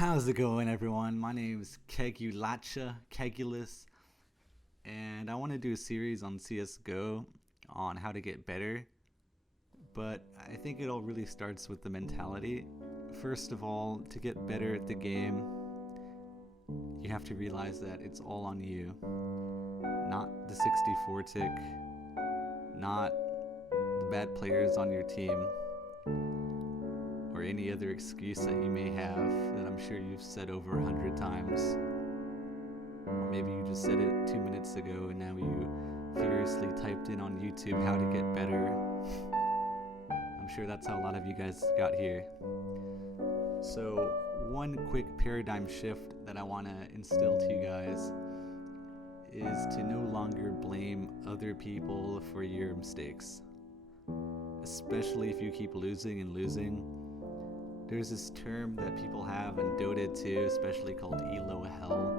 How's it going, everyone? My name is Kegulus, and I want to do a series on CSGO on how to get better. But I think it all really starts with the mentality. First of all, to get better at the game, you have to realize that it's all on you. Not the 64 tick, not the bad players on your team, or any other excuse that you may have that I'm sure you've said over 100 times. Or maybe you just said it 2 minutes ago and now you furiously typed in on YouTube how to get better. I'm sure that's how a lot of you guys got here. So one quick paradigm shift that I want to instill to you guys is to no longer blame other people for your mistakes. Especially if you keep losing and losing. There's this term that people have in Dota 2, especially called Elo Hell,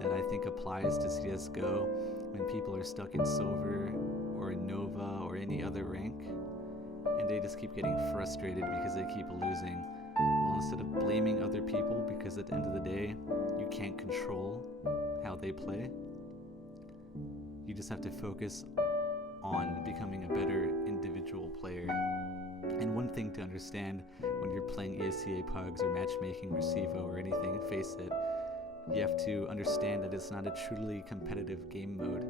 that I think applies to CSGO when people are stuck in Silver or in Nova or any other rank, and they just keep getting frustrated because they keep losing. Well, instead of blaming other people, because at the end of the day, you can't control how they play, you just have to focus on becoming a better individual player. And one thing to understand when you're playing ESEA Pugs or matchmaking or CEVO or anything, face it, you have to understand that it's not a truly competitive game mode,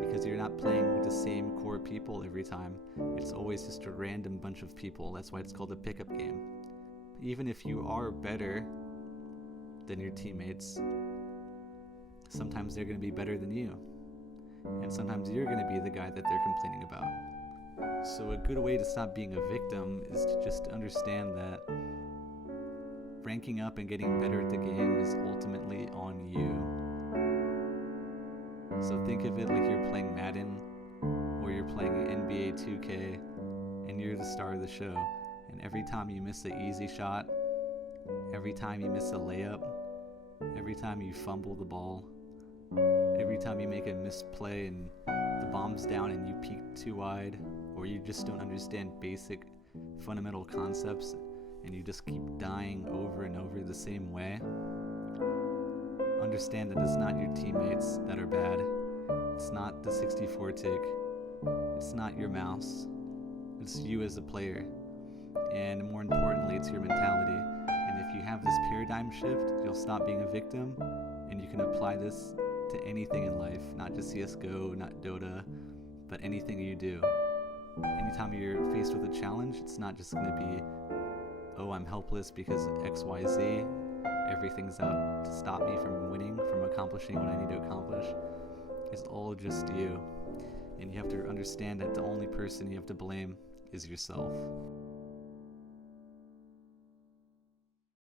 because you're not playing with the same core people every time. It's always just a random bunch of people. That's why it's called a pickup game. Even if you are better than your teammates, sometimes they're going to be better than you. And sometimes you're going to be the guy that they're complaining about. So a good way to stop being a victim is to just understand that ranking up and getting better at the game is ultimately on you. So think of it like you're playing Madden or you're playing NBA 2K and you're the star of the show. And every time you miss an easy shot, every time you miss a layup, every time you fumble the ball, every time you make a misplay and the bomb's down and you peek too wide, or you just don't understand basic fundamental concepts and you just keep dying over and over the same way, understand that it's not your teammates that are bad. It's not the 64 tick. It's not your mouse. It's you as a player. And more importantly, it's your mentality. And if you have this paradigm shift, you'll stop being a victim and you can apply this to anything in life, not just CSGO, not Dota, but anything you do. Anytime you're faced with a challenge, it's not just going to be, oh, I'm helpless because XYZ, everything's out to stop me from winning, from accomplishing what I need to accomplish. It's all just you. And you have to understand that the only person you have to blame is yourself.